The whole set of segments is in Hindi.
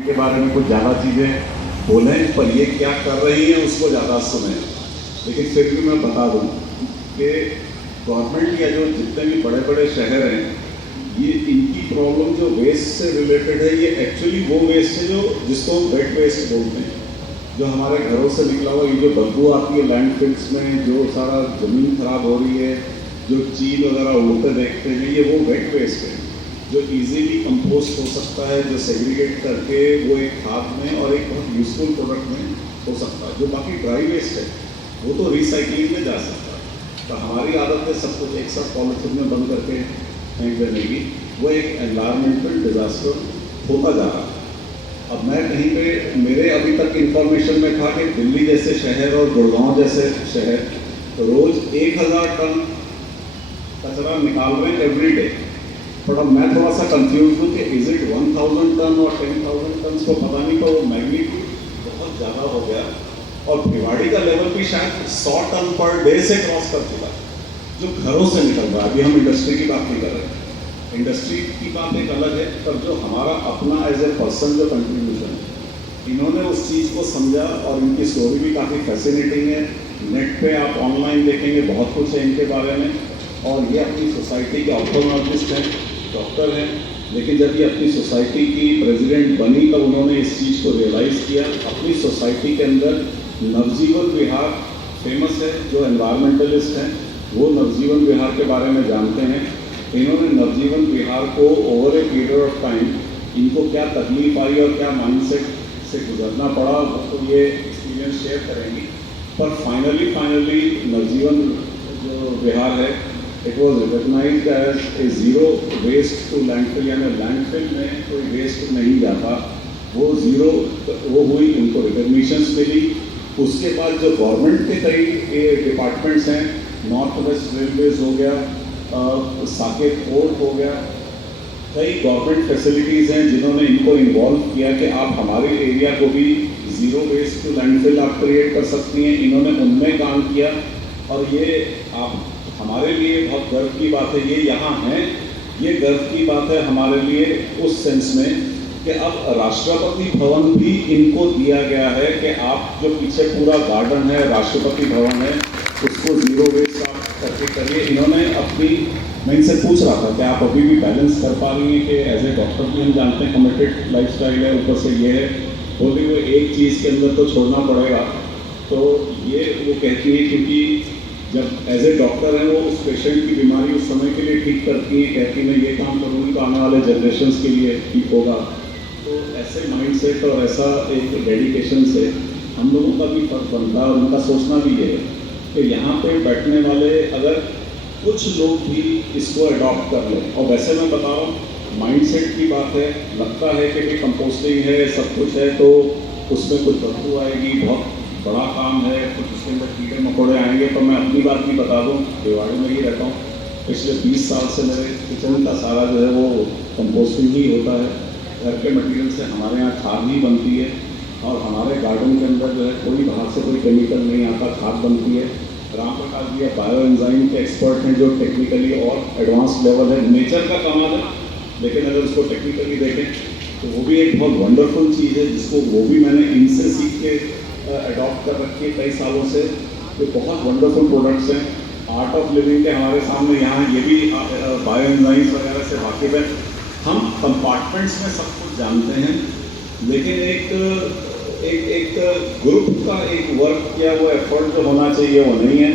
के बारे में कुछ ज़्यादा चीज़ें बोलें, पर ये क्या कर रही है उसको ज़्यादा सुने। लेकिन फिर भी मैं बता दूं कि गवर्नमेंट या जो जितने भी बड़े बड़े शहर हैं, ये इनकी प्रॉब्लम जो वेस्ट से रिलेटेड है, ये एक्चुअली वो वेस्ट है जो जिसको वेट वेस्ट बोलते हैं, जो हमारे घरों से निकला हुआ, ये जो बदबू आती है लैंडफिल्स में, जो सारा ज़मीन खराब हो रही है, जो चील वगैरह उड़ते देखते हैं, ये वो वेट वेस्ट है जो इजीली कंपोस्ट हो सकता है, जो सेग्रीगेट करके वो एक खाद में और एक बहुत यूजफुल प्रोडक्ट में हो सकता है। जो बाकी ड्राई वेस्ट है वो तो रिसाइकलिंग में जा सकता है। तो हमारी आदत है सब कुछ एक साथ पॉलिथीन में बंद करके फेंक देने की, वो एक एनवायरमेंटल डिजास्टर होता जा रहा है। अब मैं कहीं पे मेरे अभी तक इंफॉर्मेशन में था कि दिल्ली जैसे शहर और गुड़गांव जैसे शहर रोज 1000 टन कचरा निकाल रहे हैं एवरी डे। पर अब मैं थोड़ा सा कंफ्यूज हूँ कि इज इट 1000 टन और 10,000 टन को पता नहीं, पर वो मैग्नीट्यूड बहुत ज़्यादा हो गया। और भिवाड़ी का लेवल भी शायद 100 टन पर डे से क्रॉस कर चुका है जो घरों से निकल रहा है। अभी हम इंडस्ट्री की बात नहीं कर रहे, इंडस्ट्री की बात एक अलग है, पर जो हमारा अपना एज ए पर्सन जो कंट्रीब्यूशन है, इन्होंने उस चीज़ को समझा और इनकी स्टोरी भी काफ़ी फैसिनेटिंग है। नेट पे आप ऑनलाइन देखेंगे, बहुत कुछ है इनके बारे में। और ये अपनी सोसाइटी के ऑप्थोलॉजिस्ट हैं, डॉक्टर हैं, लेकिन जब ये अपनी सोसाइटी की प्रेसिडेंट बनी तब उन्होंने इस चीज़ को रियलाइज़ किया। अपनी सोसाइटी के अंदर नवजीवन विहार फेमस है, जो एनवायरमेंटलिस्ट हैं वो नवजीवन विहार के बारे में जानते हैं। इन्होंने नवजीवन विहार को over a period of time इनको क्या तकलीफ आई और क्या माइंडसेट से गुजरना पड़ा, तो ये एक्सपीरियंस शेयर करेंगी। पर फाइनली नवजीवन जो विहार है, it was recognised as a zero waste to landfill, यानी लैंडफिल में कोई वेस्ट नहीं जाता, वो ज़ीरो वो हुई, उनको रिकॉग्निशंस मिली। उसके बाद जो गवर्नमेंट के कई डिपार्टमेंट्स हैं, नॉर्थ वेस्ट रेलवेज हो गया, साकेत पोर्ट हो गया, कई गवर्नमेंट फैसिलिटीज़ हैं जिन्होंने इनको इन्वॉल्व किया कि आप हमारे एरिया को भी ज़ीरो वेस्ट टू लैंडफिल आप क्रिएट कर सकती हैं। इन्होंने उनमें काम किया और ये आप हमारे लिए बहुत गर्व की बात है। ये यहाँ हैं, ये गर्व की बात है हमारे लिए उस सेंस में कि अब राष्ट्रपति भवन भी इनको दिया गया है कि आप जो पीछे पूरा गार्डन है, राष्ट्रपति भवन है, उसको ज़ीरो वेस्ट आप करके करिए। इन्होंने अपनी, मैं इनसे पूछ रहा था कि आप अभी भी बैलेंस कर पा रही हैं कि एज ए डॉक्टर भी हम जानते हैं कमिटेड लाइफस्टाइल है, ऊपर से ये है, बोली हुए एक चीज़ के अंदर तो छोड़ना पड़ेगा। तो ये वो कहती है, क्योंकि जब एज ए डॉक्टर है वो उस पेशेंट की बीमारी उस समय के लिए ठीक करती है, कहती मैं ये काम करूँगी तो आने वाले जनरेशन के लिए ठीक होगा। तो ऐसे माइंडसेट और ऐसा एक डेडिकेशन से हम लोगों का भी फर्क बनता है और उनका सोचना भी ये है कि यहाँ पे बैठने वाले अगर कुछ लोग भी इसको अडॉप्ट कर लें। और वैसे मैं बता रहा हूँ, माइंडसेट की बात है, लगता है कि भाई कंपोस्टिंग है, सब कुछ है, तो उसमें कुछ बदबू आएगी, बहुत बड़ा काम है, कुछ उसके अंदर कीड़े मकोड़े आएंगे। तो मैं अपनी बात भी बता दूँ, भिवाड़ी में ही रहता हूँ, पिछले 20 साल से मेरे किचन का सारा जो है वो कंपोस्टिंग ही होता है। घर के मटेरियल से हमारे यहाँ खाद ही बनती है और हमारे गार्डन के अंदर जो है कोई बाहर से कोई केमिकल नहीं आता, खाद बनती है। राम प्रकाश जी बायो एंजाइम के एक्सपर्ट हैं जो टेक्निकली और एडवांस लेवल है। नेचर का कमाल है, लेकिन अगर उसको टेक्निकली देखें तो वो भी एक बहुत वंडरफुल चीज़ है, जिसको वो भी मैंने इनसे सीख के अडॉप्ट कर रखी है कई सालों से। तो बहुत वंडरफुल प्रोडक्ट्स हैं, आर्ट ऑफ लिविंग के हमारे सामने यहाँ ये भी बायो एंजाइम्स वगैरह से वाकिफ़ है। हम कंपार्टमेंट्स में सब कुछ जानते हैं, लेकिन एक ग्रुप का एक वर्क या वो एफर्ट जो होना चाहिए वो नहीं है।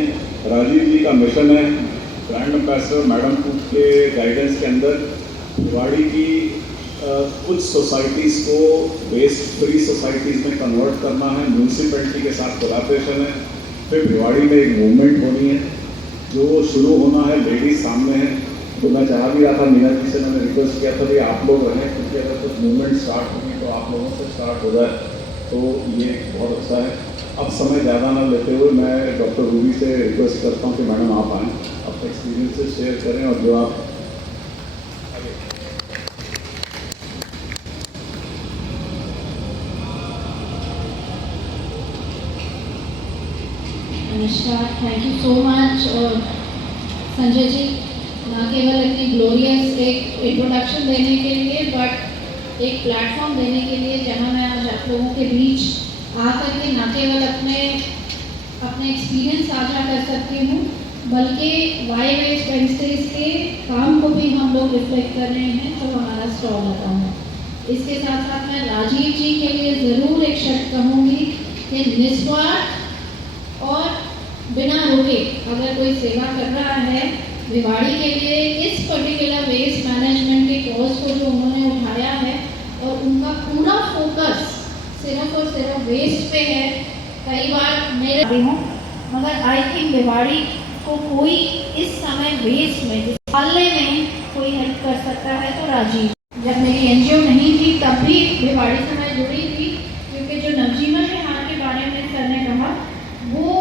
राजीव जी का मिशन है, ब्रांड एम्बेसडर मैडम कूप के गाइडेंस के अंदर भिवाड़ी की कुछ सोसाइटीज़ को वेस्ट फ्री सोसाइटीज़ में कन्वर्ट करना है। म्यूनसिपैलिटी के साथ कोलैबोरेशन है। फिर भिवाड़ी में एक मूवमेंट होनी है जो शुरू होना है, लेडीज सामने है। तो मैं चाह भी रहा था, मीना जी से मैंने रिक्वेस्ट किया था भी आप लोग रहें, क्योंकि अगर कुछ मूवमेंट स्टार्ट होगी तो आप लोगों से स्टार्ट हो जाए तो ये बहुत अच्छा है। अब समय ज़्यादा ना लेते हुए मैं डॉक्टर रूबी से रिक्वेस्ट करता हूँ कि मैडम आप आएँ, अपने एक्सपीरियंसेस शेयर करें और जो आप नमस्कार, thank you so much Sanjay ji, ना केवल इतनी ग्लोरियस एक इंट्रोडक्शन देने के लिए, बट एक प्लेटफॉर्म देने के लिए जहाँ आप लोगों के बीच आकर के न केवल अपने एक्सपीरियंस साझा कर सकती हूँ, बल्कि वाई वेस्ट वेंसडेज के काम को भी हम लोग रिफ्लेक्ट कर रहे हैं जो हमारा स्टॉल लगा है। इसके साथ साथ मैं राजीव जी के लिए ज़रूर एक शब्द कहूँगी कि निस्वार्थ और बिना रुके अगर कोई सेवा कर रहा है भिवाड़ी के लिए, इस पर्टिकुलर वेस्ट मैनेजमेंट के कॉज को जो उन्होंने उठाया है और उनका पूरा फोकस सिर्फ और सिर्फ वेस्ट पे है। कई बार मेरे हूँ, मगर आई थिंक भिवाड़ी को कोई इस समय वेस्ट में निकालने में कोई हेल्प कर सकता है तो राजीव। जब मेरी एनजीओ नहीं थी तब भी भिवाड़ी से मैं जुड़ी थी, क्योंकि जो नवजीवन विहार के बारे में सर ने कहा वो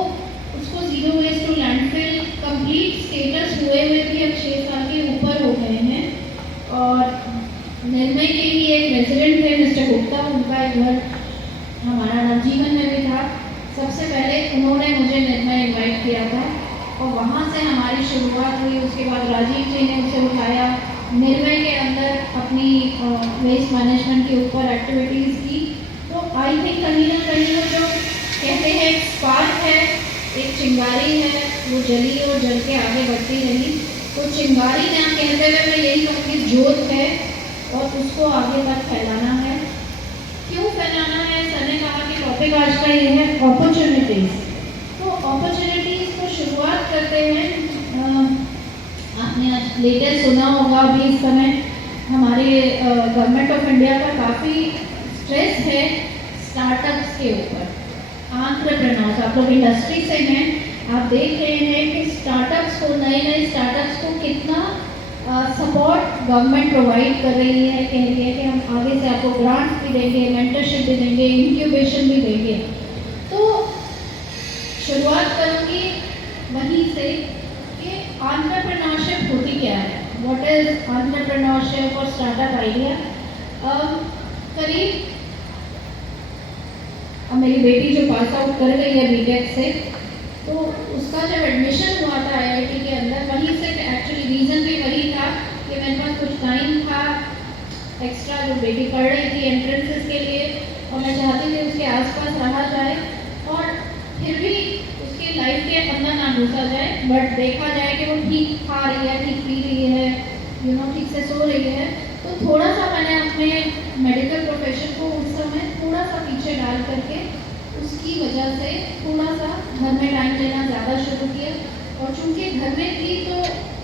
उसको zero waste to landfill complete status हुए भी अब 6 साल के ऊपर हो गए हैं। और निर्मय के ही एक रेजिडेंट थे मिस्टर गुप्ता, उनका एक घर हमारा नवजीवन में भी था। सबसे पहले उन्होंने मुझे निर्मय इन्वाइट किया था और वहाँ से हमारी शुरुआत हुई। उसके बाद राजीव जी ने उसे उठाया, निर्मय के अंदर अपनी वेस्ट मैनेजमेंट के ऊपर एक्टिविटीज़ की। तो आई थिंक कहीं ना कहीं वो जो कहते हैं एक स्पार्क है, एक चिंगारी है, वो जली और जल के आगे बढ़ती रही। तो चिंगारी ना कहते हुए मैं यही कहूँगी जोत है और उसको आगे तक फैलाना है। क्यों फैलाना है? सर ने कहा कि टॉपिक आज का ये है अपॉर्चुनिटीज़। तो अपॉर्चुनिटीज़ को शुरुआत करते हैं। आपने आज लेटेस्ट सुना होगा, अभी इस समय हमारे गवर्नमेंट ऑफ इंडिया का काफ़ी स्ट्रेस है स्टार्टअप्स के ऊपर, एंटरप्रेन्योर्स। आप लोग इंडस्ट्री से हैं, आप देख रहे हैं कि स्टार्टअप्स को, नए नए स्टार्टअप्स को कितना सपोर्ट गवर्नमेंट प्रोवाइड कर रही है। कह रही है कि हम आगे से आपको ग्रांट्स भी देंगे, मेंटरशिप भी देंगे, इंक्यूबेशन भी देंगे। तो शुरुआत करूँगी वहीं से कि एंटरप्रेन्योरशिप होती क्या है, व्हाट इज एंटरप्रेन्योरशिप और स्टार्टअप आइडिया। करीब अब मेरी बेटी जो पास आउट कर गई है बीटेक से, तो उसका जब एडमिशन हुआ था आईआईटी के अंदर, वहीं से एक्चुअली रीज़न भी वही था कि मेरे पास कुछ टाइम था एक्स्ट्रा, जो बेटी पढ़ रही थी एंट्रेंसेस के लिए, और मैं चाहती थी उसके आसपास रहा जाए और फिर भी उसकी लाइफ के अंदर ना घुसा जाए, बट देखा जाए कि वो ठीक खा रही है, ठीक पी रही है, ठीक से सो रही है। तो थोड़ा सा मैंने अपने मेडिकल प्रोफेशन को उस समय थोड़ा सा पीछे डाल करके उसकी वजह से थोड़ा सा घर में टाइम देना ज़्यादा शुरू किया। और चूँकि घर में थी तो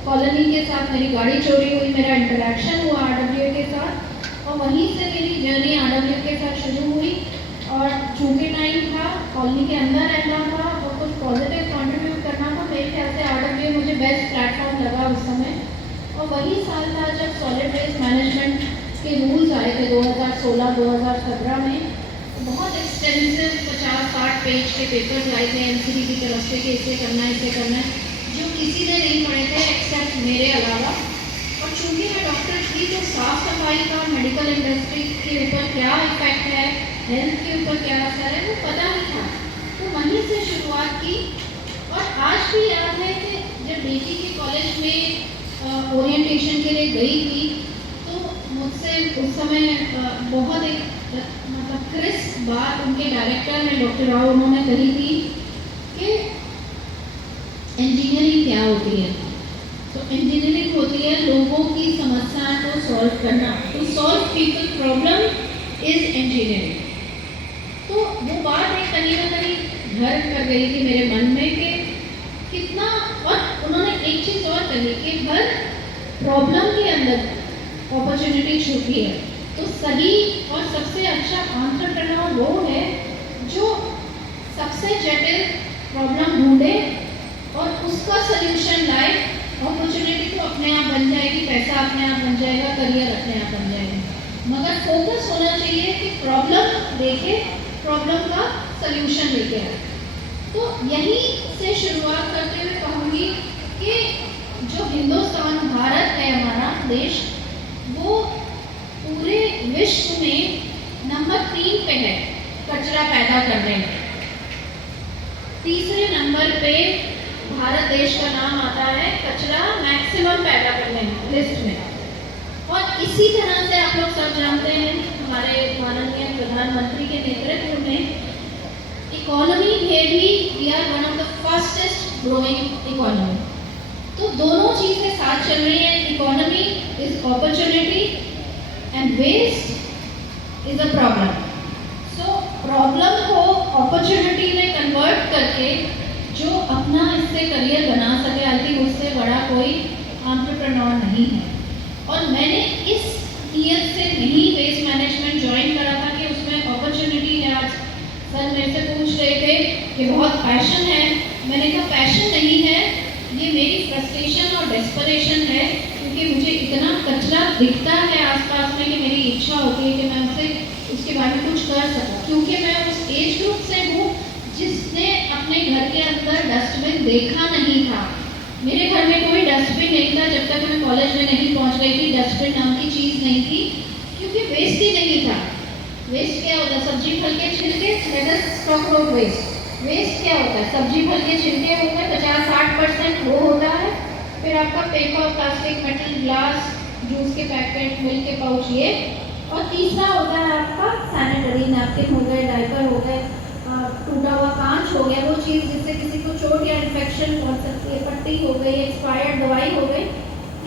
कॉलोनी के साथ मेरी गाड़ी चोरी हुई, मेरा इंटरेक्शन हुआ आरडब्ल्यू के साथ, और वहीं से मेरी जर्नी आरडब्ल्यू के साथ शुरू हुई। और चूँकि टाइम था, कॉलोनी के अंदर रहना था और कुछ पॉजिटिव कंट्रीब्यूट करना था, मेरे ख्याल से आरडब्ल्यू मुझे बेस्ट प्लेटफॉर्म लगा उस समय। और वही साल था जब सॉलिड वेस्ट मैनेजमेंट के रूल्स आए थे 2016-2017 में। बहुत एक्सटेंसिव 50-60 पेज के पेपर्स आए थे एनसीडी की तरफ से कि इसे करना है, इसे करना है, जो किसी ने नहीं पढ़े थे एक्सेप्ट मेरे अलावा। और चूँकि मैं डॉक्टर थी तो साफ सफाई का मेडिकल इंडस्ट्री के ऊपर क्या इफेक्ट है, हेल्थ के ऊपर क्या असर है, वो पता नहीं था। तो वहीं से शुरुआत की। और आज भी याद है कि जब बेटी के कॉलेज में ओरिएंटेशन के लिए गई थी तो मुझसे उस समय बहुत एक मतलब क्रिस्प बात उनके डायरेक्टर ने, डॉक्टर राव, उन्होंने कही थी कि इंजीनियरिंग क्या होती है। तो इंजीनियरिंग होती है लोगों की समस्याओं को सॉल्व करना, to solve people problem is engineering. तो वो बात एक कहीं ना कहीं घर कर गई थी मेरे मन में कि कितना। और उन्होंने एक चीज़ और कही कि हर प्रॉब्लम के अंदर अपॉर्चुनिटी छुपी है। तो सही और सबसे अच्छा एंटरप्रेन्योर वो है जो सबसे जटिल प्रॉब्लम ढूंढे और उसका सल्यूशन लाए। अपॉर्चुनिटी तो अपने आप बन जाएगी, पैसा अपने आप बन जाएगा, करियर अपने आप बन जाएगा, मगर फोकस होना चाहिए कि प्रॉब्लम देखे, प्रॉब्लम का सल्यूशन लेके आए। तो यहीं से शुरुआत करते हुए कहूँगी कि जो हिंदुस्तान, भारत है हमारा देश, वो पूरे विश्व में नंबर 3 पे है कचरा पैदा करने में। तीसरे नंबर पे भारत देश का नाम आता है कचरा मैक्सिमम पैदा करने में लिस्ट में। और इसी तरह से आप लोग सब जानते हैं हमारे माननीय प्रधानमंत्री के नेतृत्व में इकोनॉमी में भी we are one of the fastest growing economy. तो दोनों चीज़ें साथ चल रही हैं। Economy is opportunity and waste is a problem. So problem को अपॉर्चुनिटी में कन्वर्ट करके जो अपना इससे करियर बना सके, आई थिंक उससे बड़ा कोई एंटरप्रेन्योर नहीं है। और मैंने इस नियत से नहीं वेस्ट मैनेजमेंट ज्वाइन करा था कि उसमें अपॉर्चुनिटी है। आज सर मेरे से पूछ रहे थे कि बहुत पैशन है, मैंने कहा पैशन नहीं है, ये मेरी फ्रस्ट्रेशन और डेस्परेशन है, क्योंकि मुझे इतना कचरा दिखता है आसपास में कि मेरी इच्छा होती है कि मैं उसके बारे में कुछ कर सकूं, क्योंकि मैं उस एज ग्रुप से हूँ जिसने अपने घर के अंदर डस्टबिन देखा नहीं था। मेरे घर में कोई डस्टबिन नहीं था जब तक मैं कॉलेज में नहीं पहुँच गई थी। डस्टबिन नाम की चीज़ नहीं थी, क्योंकि वेस्ट ही नहीं था। वेस्ट क्या होता है? सब्जी फल के छिलके, let us talk about waste. Waste क्या होता है? सब्जी फल के छिलके होते हैं, 50-60% वो होता है। फिर आपका paper, plastic, metal, glass, juice के पैकेट, मिल्क के पाउच, ये। और तीसरा होता है आपका सैनिटरी, नैपकिन हो गए, डायपर हो गए, टूटा हुआ कांच हो गया, वो चीज़ जिससे किसी को चोट या इन्फेक्शन पहुंच सकती है, पट्टी हो गई, एक्सपायर्ड दवाई हो गई।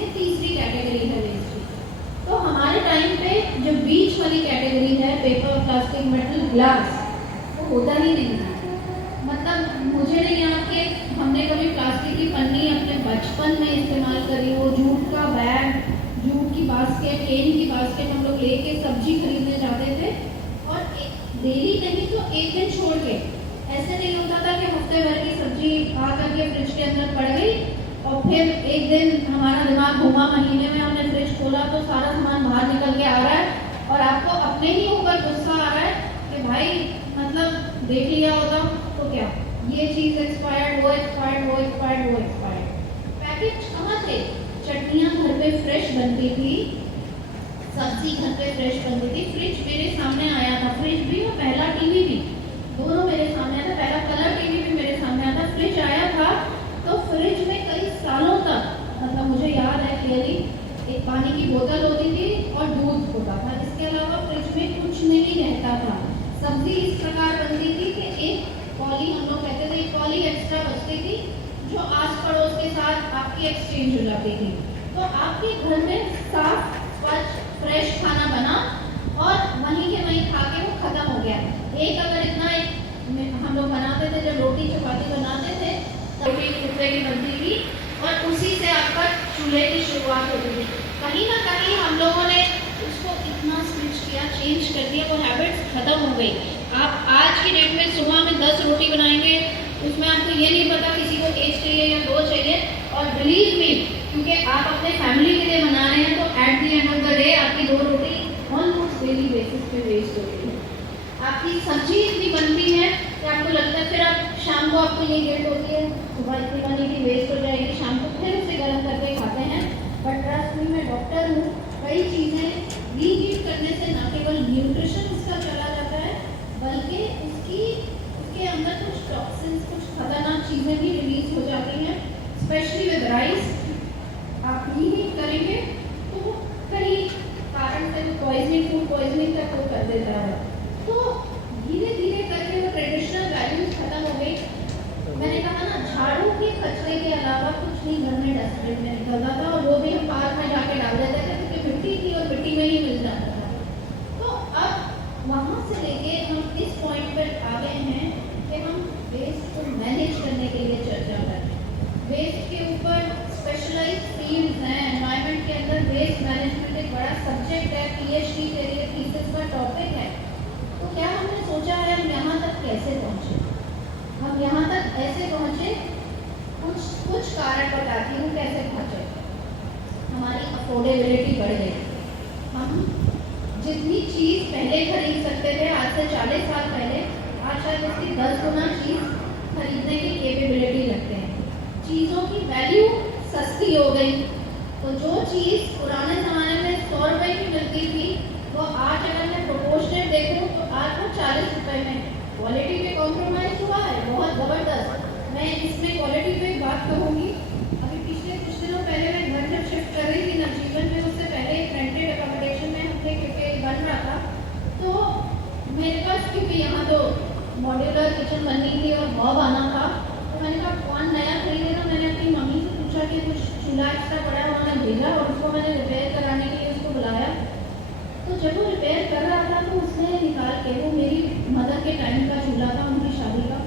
ये तीसरी कैटेगरी है वेस्ट की। तो हमारे टाइम पे जो बीच वाली कैटेगरी है, पेपर, प्लास्टिक, मेटल, ग्लास, वो होता ही नहीं था। मतलब मुझे नहीं याद कि हमने कभी प्लास्टिक की पन्नी अपने बचपन में इस्तेमाल करी हो। जूट का बैग, जूट की बास्केट, केन की बास्केट हम लोग लेके सब्जी खरीदने जाते थे, और डेली नहीं तो एक दिन छोड़ के। ऐसे नहीं होता था कि हफ्ते भर की सब्जी आ करके फ्रिज के अंदर पड़ गई और फिर एक दिन हमारा दिमाग घूमा, महीने में हमने फ्रिज खोला तो सारा सामान बाहर निकल के आ रहा है और आपको अपने ही ऊपर गुस्सा आ रहा है कि भाई मतलब देख लिया होता तो क्या, ये चीज़ एक्सपायर्ड, वो एक्सपायर्ड, वो एक्सपायर्ड, वो एक्सपायर्ड। पैकेज कहाँ थे? चटनियाँ घर पे फ्रेश बनती थी, सब्जी घर पे फ्रेश बनती थी, फ्रिज मेरे सामने आया था। फ्रिज भी और पहला टीवी भी, दोनों मेरे सामने आया था। पहला कलर टीवी भी मेरे सामने आया था। फ्रिज आया था तो फ्रिज में कई सालों तक, मतलब मुझे याद है क्लियरली, एक पानी की बोतल होती थी और दूध होता था। इसके अलावा फ्रिज में कुछ नहीं रहता था। सब्जी इस प्रकार बनती थी कि एक कॉली, हम लोग कहते थे, एक कॉली एक्स्ट्रा बचती थी जो आस पड़ोस के साथ आपकी एक्सचेंज हो जाती थी। तो आपके घर में साफ स्वच्छ फ्रेश खाना बना और वहीं के वहीं खा के वो खत्म हो गया। एक अगर इतना हम लोग बनाते थे, जब रोटी चपाती बनाते थे, रोटी टुकड़े की बनती थी और उसी से आपका चूल्हे की शुरुआत होती थी। कहीं ना कहीं हम लोगों ने उसको इतना स्विच किया, चेंज कर दिया, वो हैबिट्स खत्म हो गई। आप आज की डेट में सुबह में 10 रोटी बनाएंगे, उसमें आपको ये नहीं पता किसी को 1 चाहिए या 2 चाहिए। और बिलीव मी, क्योंकि आप अपने फैमिली के लिए बना रहे हैं, तो at the end of the day आपकी 2 रोटी ऑलमोस्ट डेली बेसिस पे वेस्ट होती है। आपकी सब्जी इतनी बनती है कि आपको लगता है, फिर आप शाम को आपको ये गिल्ट होती है सुबह इतनी बनी की वेस्ट हो जाएगी, शाम को फिर उसे गर्म करके खाते हैं। बट ट्रस्ट मी, मैं डॉक्टर हूँ, कई चीज़ें रीहीट करने से ना केवल न्यूट्रिशन उसका चला जाता है, बल्कि उसके अंदर कुछ टॉक्सिन्स, कुछ खतरनाक चीज़ें भी रिलीज हो जाती हैं। स्पेशली विद राइस आप रीहीट करेंगे तो कई कारण से पॉइजनिंग, फूड पॉइजनिंग तक वो कर देता है। तो धीरे धीरे करके वो ट्रेडिशनल वैल्यूज खत्म हो गई। मैंने कहा ना, झाड़ू के कचरे के अलावा कुछ नहीं घर में डस्टबिन में निकलता था, और वो भी हम पार्क में जाके डाल देते थे क्योंकि मिट्टी थी और मिट्टी में ही मिल जाता था। तो अब वहाँ से लेके हम इस पॉइंट पर आ गए हैं कि हम वेस्ट को मैनेज करने के लिए चर्चा कर रहे हैं। वेस्ट के ऊपर स्पेशलाइज्ड फील्ड्स हैं। एनवायरनमेंट के अंदर वेस्ट मैनेजमेंट एक बड़ा सब्जेक्ट है, PhD के लिए थीसिस का टॉपिक है। तो क्या हमने सोचा है हम यहाँ तक कैसे पहुँचे? हम यहाँ तक ऐसे पहुँचे, कुछ कारण बताती हूँ कैसे पहुँचे। हमारी अफोर्डेबिलिटी बढ़ गई। हम जितनी चीज़ पहले खरीद सकते थे आज से 40 साल पहले, आज शायद उसकी 10 गुना चीज़ खरीदने की कैपेबिलिटी रखते हैं। चीज़ों की वैल्यू सस्ती हो गई। तो जो चीज़ पुराने ज़माने में 100 रुपये की मिलती थी, वो आज अगर मैं प्रोपोर्शनेट देखूँ तो आज वो 40 रुपये में। क्वालिटी पे कॉम्प्रोमाइज़ हुआ है बहुत ज़बरदस्त। मैं इसमें क्वालिटी पे एक बात कहूँगी। अभी पिछले कुछ दिनों पहले मैं घर जब शिफ्ट कर रही थी नवजीवन में, उससे पहले एक रेंटेड अकोमोडेशन में हम थे क्योंकि बन रहा था। भी यहाँ तो मॉड्यूलर किचन बननी थी और हॉब आना था, तो मैंने कहा कौन नया खरीदेगा। मैंने अपनी मम्मी से पूछा कि कुछ चूल्हा एक्स्ट्रा पड़ा है, उन्होंने भेजा और उसको मैंने रिपेयर कराने के लिए उसको बुलाया। तो जब वो रिपेयर कर रहा था तो उसने निकाल के, वो मेरी मदर के टाइम का चूल्हा था उनकी शादी का,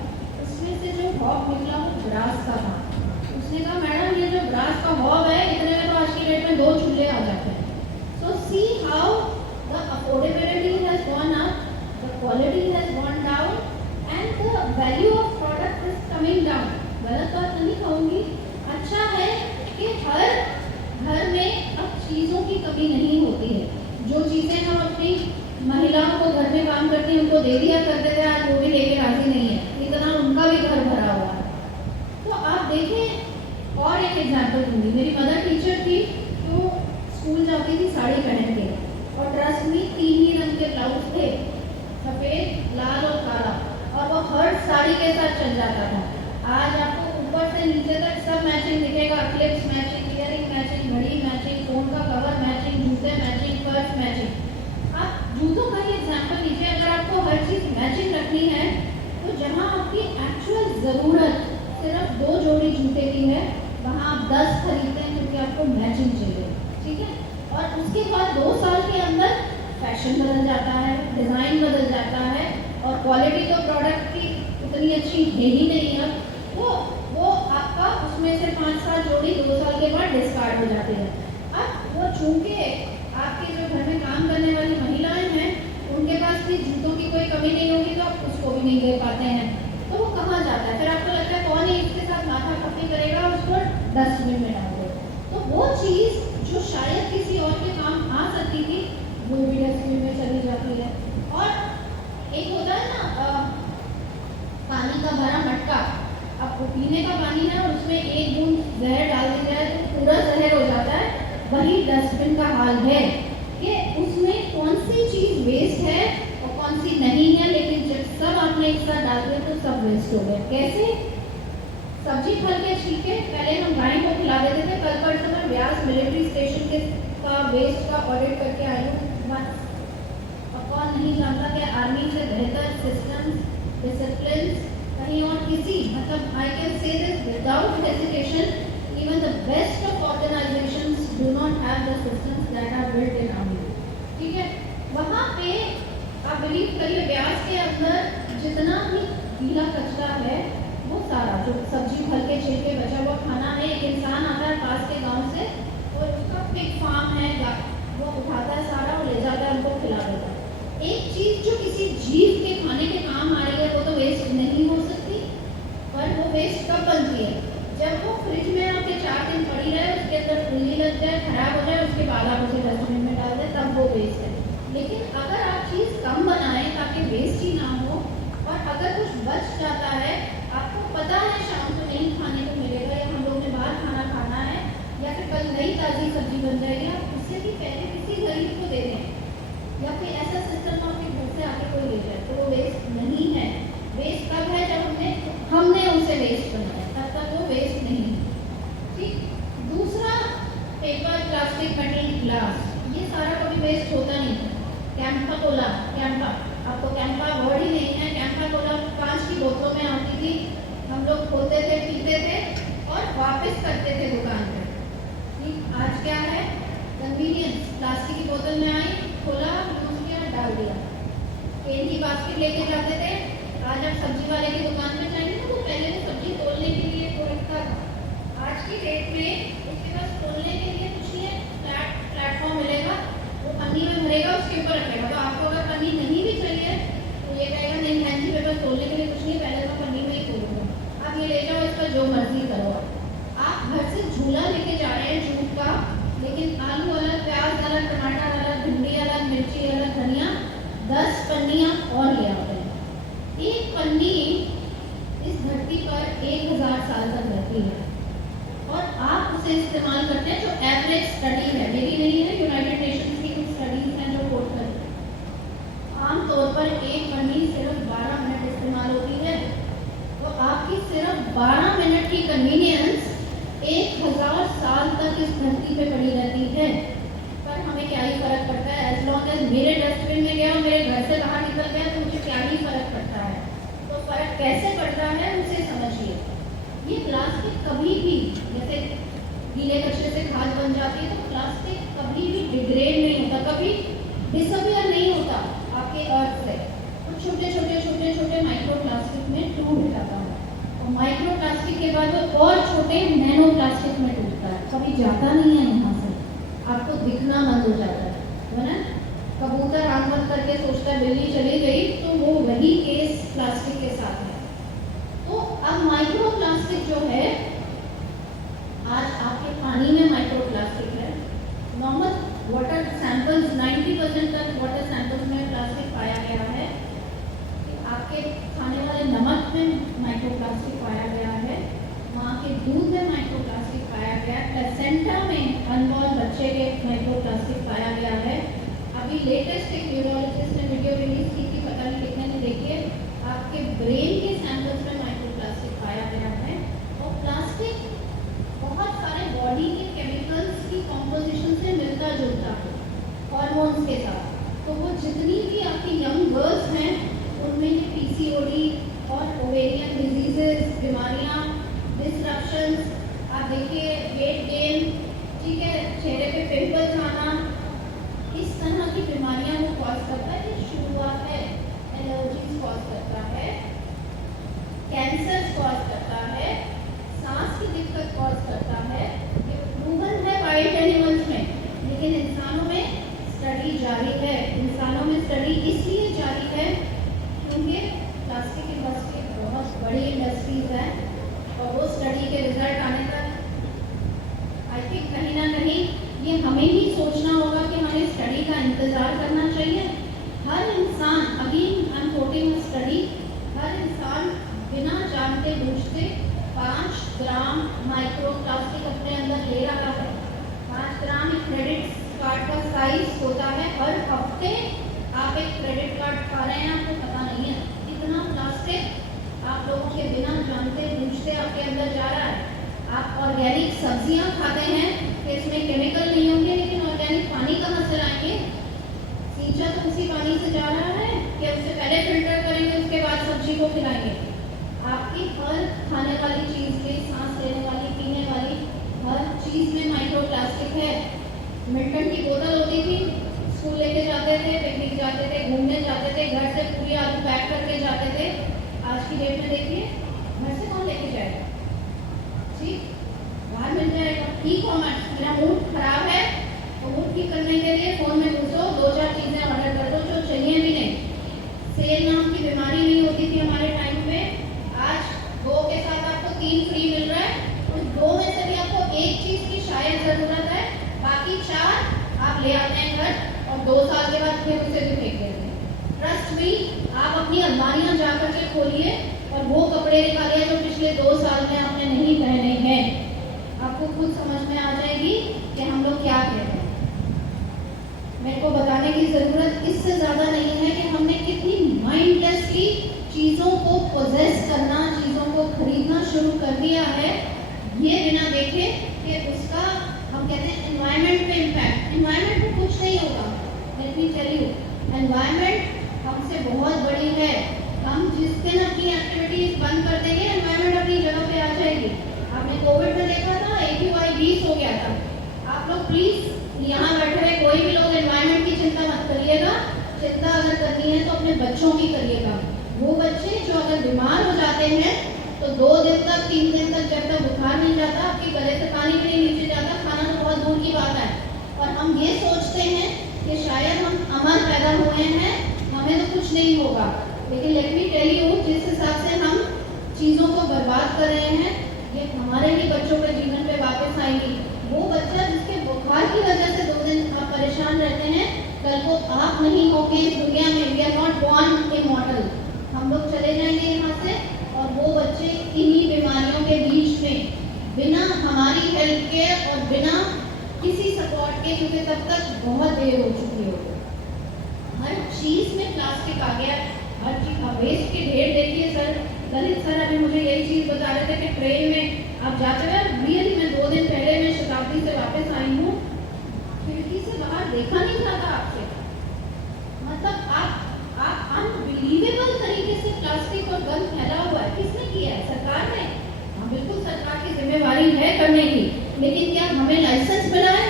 उसमें से जो हॉब निकला वो ब्रास का था। उसने कहा मैडम ये जो ब्रास का हॉब है इतने में तो आज की डेट में 2 चूल्हे आ जाते हैं। So see how the affordability has gone up, the quality has gone down and the value of product is coming down. गलत बात नहीं कहूँगी, अच्छा है कि हर घर में अब चीज़ों की कमी नहीं होती है। जो चीज़ें हम अपनी महिलाओं को घर में काम करती हैं उनको दे दिया करते थे, आज वो भी लेके राजी नहीं है, इतना उनका भी घर भरा हुआ है। तो आप देखें, और एक एग्जाम्पल दूंगी। मेरी मदर टीचर थी, तो स्कूल जाती थी साड़ी पहन के, और ड्रेस में 3 ही रंग के ब्लाउज थे, सफ़ेद, लाल और काला, और वो हर साड़ी के साथ चल जाता था। आज आपको ऊपर से नीचे तक सब मैचिंग दिखेगा, क्लिप्स मैचिंग, इयरिंग मैचिंग, घड़ी मैचिंग, फोन का कवर मैचिंग, जूते मैचिंग, पर्स मैचिंग। आप जूतों का ही एग्जाम्पल लीजिए, अगर आपको हर चीज़ मैचिंग रखनी है तो जहाँ आपकी एक्चुअल ज़रूरत सिर्फ 2 जोड़ी जूते की है, वहाँ आप 10 खरीदते हैं क्योंकि आपको मैचिंग चाहिए, ठीक है। और उसके बाद 2 साल के अंदर फैशन बदल जाता है, डिज़ाइन बदल जाता है, और क्वालिटी तो प्रोडक्ट की उतनी अच्छी है ही नहीं है, वो आपका उसमें से 5-7 जोड़ी 2 साल के बाद डिस्कार्ड हो जाते हैं। अब वो चूँकि आपके जो घर में काम करने वाली महिलाएं हैं उनके पास भी जूतों की कोई कमी नहीं होगी, तो आप उसको भी नहीं दे पाते हैं, तो वो कहाँ जाता है? फिर आपको लगता है कौन है इसके साथ माथा पप्पी करेगा, उसको डस्टबिन में डाल दो। तो वो चीज़ जो शायद किसी और के काम आ सकती थी वो भी डस्टबिन में चली जाती है। और एक होता है ना पानी का भरा मटका, अब वो पीने का पानी है और उसमें 1 बूंद जहर डाल दी जाए तो पूरा जहर हो जाता है, वही डस्टबिन का हाल है कि उसमें कौन सी चीज़ वेस्ट है और कौन सी नहीं है, लेकिन जब सब आपने एक साथ डाल दिया तो सब वेस्ट हो गए। कैसे? सब्जी फल के छिलके पहले हम गाय को खिला देते थे, कल परसों में व्यास मिलिट्री स्टेशन के का वेस्ट का ऑडिट करके आई हूँ। अब कौन नहीं जानता कि आर्मी से बेहतर सिस्टम्स, डिसिप्लिन कहीं और किसी, मतलब I can say this without hesitation, even the best of organizations do not have the systems that are built in army, ठीक है। वहाँ पे आप बिलीव करिए व्यास के अंदर जितना भी गीला कचरा है वो सारा जो सब्जी फल के छिलके बचा हुआ खाना है, एक इंसान आता है पास के गांव से और उसका पिग फार्म है, वो उठाता है सारा और ले जाता है, उनको खिला देता है। एक चीज़ जो किसी जीव के खाने के काम आ रही है वो तो वेस्ट नहीं हो सकती, पर वो वेस्ट कब बनती है? जब वो फ्रिज में आपके 4 दिन पड़ी रहे, उसके अंदर फुल्ली लग जाए, खराब हो जाए, उसके बाद आप उसे डस्टबिन में डाल दें, तब वो वेस्ट है। लेकिन अगर आप चीज़ कम बनाएं ताकि वेस्ट ही ना हो, और अगर कुछ बच जाता है, आपको पता है शाम को नहीं खाने को मिलेगा या हम लोग ने बाहर खाना खाना है या फिर कल नई ताज़ी सब्जी बन जाएगी, आप उससे भी पहले किसी गरीब को दे दें या फिर ऐसा सिस्टम आपके घर से आके कोई ले जाए, तो वो वेस्ट नहीं है। वेस्ट कब है? जब हमने उसे वेस्ट बनाया, तब तक वो वेस्ट नहीं है, ठीक। दूसरा, पेपर, प्लास्टिक, मेटल, ग्लास, ये सारा कभी वेस्ट होता नहीं है। कैंपा कोला, कैंपा, आपको कैंपा वर्ड ही नहीं है, कैंपा कोला 5 की बोतलों में आती थी, हम लोग खोलते थे, पीते थे और वापस करते थे दुकान पर, ठीक। आज क्या है? कन्वीनियंस, प्लास्टिक की बोतल में आई, खोला, यूज किया, डाल दिया। केन की बास्केट लेके जाते थे, आज आप सब्जी वाले की दुकान में जाएंगे तो वो पहले तो सब्जी तोलने के लिए कोई रखता था, आज की डेट में उसके पास तोलने के लिए कुछ नहीं है, प्लेटफॉर्म मिलेगा, वो पन्नी में भरेगा, उसके ऊपर रखेगा। तो आपको अगर पन्नी नहीं भी चाहिए तो ये कहेगा नहीं बहन जी मेरे पास तोलने के लिए कुछ नहीं, पहले तो पन्नी में ही तोलूंगा, आप ये ले जाओ, इसका जो मर्जी करो। आप घर से झूला लेके जा रहे हैं जूट का, लेकिन आलू अलग, प्याज अलग, टमाटर अलग, भिंडी अलग, मिर्ची अलग, धनिया, 10 पन्नियाँ और ले आते हैं। एक पन्नी इस धरती पर 1000 साल तक रहती है और आप उसे इस्तेमाल करते हैं, जो एवरेज स्टडी है, मेरी नहीं है, यूनाइटेड नेशंस की कुछ स्टडीज हैं जो कोट करती हैं। आमतौर पर एक पन्नी सिर्फ 12 मिनट इस्तेमाल होती है, तो आपकी सिर्फ 12 मिनट की कन्वीनियंस 1000 साल तक इस धरती पे पड़ी रहती है। पर हमें क्या ही फर्क पड़ता है? एज लॉन्ग एज मेरे डस्टबिन में गया और मेरे घर से बाहर निकल गया तो मुझे क्या ही फर्क कभी भी, जैसे गीले कचरे से खाद बन जाती है, तो प्लास्टिक कभी भी डिग्रेड नहीं होता, कभी डिसअपियर नहीं होता आपके अर्थ से। तो छोटे छोटे माइक्रो प्लास्टिक में टूट जाता है, और माइक्रो प्लास्टिक के बाद वो और छोटे नैनो प्लास्टिक में टूटता है, कभी जाता नहीं है यहाँ से, आपको दिखना बंद हो जाता है ना। कबूतर आंख बंद करके सोचता है बिल्ली चली गई, तो वो वही केस प्लास्टिक के साथ है। तो अब माइक्रो प्लास्टिक जो है, आज आपके पानी में माइक्रो प्लास्टिक है। नॉर्मल वाटर सैंपल्स 90% तक वाटर सैंपल्स में प्लास्टिक पाया गया है। आपके खाने वाले नमक में माइक्रो प्लास्टिक पाया गया है, माँ के दूध में माइक्रो प्लास्टिक पाया गया, प्लेसेंटा में अनबॉर्न बच्चे के माइक्रो प्लास्टिक पाया गया है। अभी लेटेस्ट एक न्यूरोलॉजिस्ट ने वीडियो रिलीज की थी, पता नहीं कितने ने देखी है, आपके ब्रेन के सैंपल्स में माइक्रो प्लास्टिक पाया गया है। और प्लास्टिक बहुत सारे बॉडी के केमिकल्स की कॉम्पोजिशन से मिलता जुलता है हॉर्मोन्स के साथ। तो वो जितनी भी आपकी यंग गर्ल्स हैं, उनमें ये पीसीओडी और ओवेरियन डिजीजेस, बीमारियाँ, डिस्ट्रक्शंस, आप देखिए वेट गेन, ठीक है, चेहरे पे पिंपल्स आना, इस तरह की बीमारियां वो कॉज करता है। ये शुरुआत है, एलर्जीज कॉज करता है, कैंसर कॉज करता है, सांस की दिक्कत कॉज करता है। ये प्रूवन है वाइल्ड एनिमल्स में, लेकिन इंसानों में स्टडी जारी है। इंसानों में स्टडी इसलिए जारी है क्योंकि प्लास्टिक इंडस्ट्री बहुत बड़ी इंडस्ट्रीज है, और वो स्टडी के रिजल्ट आने तक आई थिंक कहीं ना कहीं ये हमें ही सोचना होगा कि हमें स्टडी का इंतज़ार करना चाहिए। हर इंसान, again I am quoting study, हर इंसान बिना जानते बूझते 5 ग्राम माइक्रो प्लास्टिक अपने अंदर ले रहा है। 5 ग्राम एक क्रेडिट कार्ड का साइज होता है। हर हफ्ते आप एक क्रेडिट कार्ड खा रहे हैं, आपको पता नहीं है इतना प्लास्टिक आप लोगों के बिना जानते बूझते आपके अंदर जा रहा है। आप ऑर्गेनिक सब्जियां खाते हैं कि इसमें केमिकल नहीं होंगे, लेकिन ऑर्गेनिक पानी कहाँ से लाएंगे? सींचा तो उसी पानी से जा रहा है कि उससे पहले फिल्टर करेंगे, उसके बाद सब्जी को खिलाएंगे। आपकी हर खाने वाली चीज़ में, सांस लेने वाली, पीने वाली हर चीज़ में माइक्रो प्लास्टिक है। मिल्टन की बोतल होती थी, स्कूल लेके जाते थे, पिकनिक जाते थे, घूमने जाते थे, घर से पूरी आलू पैक करके जाते थे। आज की डेट में देखिए, घर से कौन लेके जाएगा? ठीक, बाहर मिल जाएगा। ई कॉमर्स, मेरा मूड खराब है तो मूड ठीक करने के लिए फ़ोन में घुसो, 2-4 चीज़ें ऑर्डर कर दो जो चाहिए भी नहीं। सेल नाम की बीमारी नहीं होती थी हमारे टाइम में, आज 2 के साथ आपको 3 फ्री मिल रहा है। उस 2 में से भी आपको एक चीज़ की शायद ज़रूरत है, बाकी 4 आप ले आते हैं घर, और 2 साल के बाद फिर उसे भी फेंक देते हैं। ट्रस्ट मी, आप अपनी अलमारियाँ जा कर के खोलिए और वो कपड़े निकालिए जो पिछले 2 साल में आपने नहीं पहने हैं, आपको खुद समझ में आ जाएगी कि हम लोग क्या कह रहे हैं। मेरे को बताने की ज़रूरत इससे ज़्यादा नहीं है कि हमने कितनी माइंडलेसली चीज़ों को पोजेस करना, चीज़ों को खरीदना शुरू कर दिया है, ये बिना देखे कि उसका, हम कहते हैं एनवायरनमेंट पे इम्पैक्ट। एनवायरनमेंट में कुछ नहीं होगा, let me tell you, environment हमसे बहुत बड़ी है। हम जिस दिन अपनी एक्टिविटीज बंद कर देंगे, एनवायरनमेंट अपनी जगह पे आ जाएगी। आपने कोविड में देखा था, AQI 20 हो गया था। आप लोग प्लीज यहाँ बैठे हुए कोई भी लोग एनवायरनमेंट की चिंता मत करिएगा। चिंता अगर करनी है तो अपने बच्चों की करिएगा। वो बच्चे जो अगर बीमार हो जाते हैं तो 2 दिन तक, 3 दिन तक, जब तक बुखार नहीं जाता, आपके गले से पानी भी नहीं नीचे जाता, खाना तो बहुत दूर की बात है। और हम ये सोचते हैं कि शायद हम अमर पैदा हुए हैं, हमें तो कुछ नहीं होगा। लेकिन लेट मी टेल यू, जिस हिसाब से हम चीज़ों को बर्बाद कर रहे हैं, ये हमारे ही बच्चों के जीवन पे वापस आएंगी। वो बच्चा जिसके बुखार की वजह से 2 दिन आप परेशान रहते हैं, कल को आप नहीं होंगे इस दुनिया में। We are not born immortal, हम लोग चले जाएंगे यहाँ से, और वो बच्चे इन्हीं बीमारियों के बीच में बिना हमारी हेल्प के और बिना किसी सपोर्ट के, क्योंकि तब तक बहुत देर हो चुकी हो। हर चीज़ में प्लास्टिक आ गया, हर चीज़। वेस्ट के ढेर देखिए सर, ललित सर अभी मुझे यही चीज़ बता रहे थे कि ट्रेन में आप जाते हुए, रियली मैं 2 दिन पहले मैं शताब्दी से वापस आई हूँ, खिड़की से बाहर देखा नहीं जाता आपसे। मतलब आप अनबिलीवेबल तरीके से प्लास्टिक और गंद फैला हुआ है। किसने किया है? सरकार ने। हाँ बिल्कुल, सरकार की जिम्मेवारी करने की, लेकिन क्या हमें लाइसेंस मिला है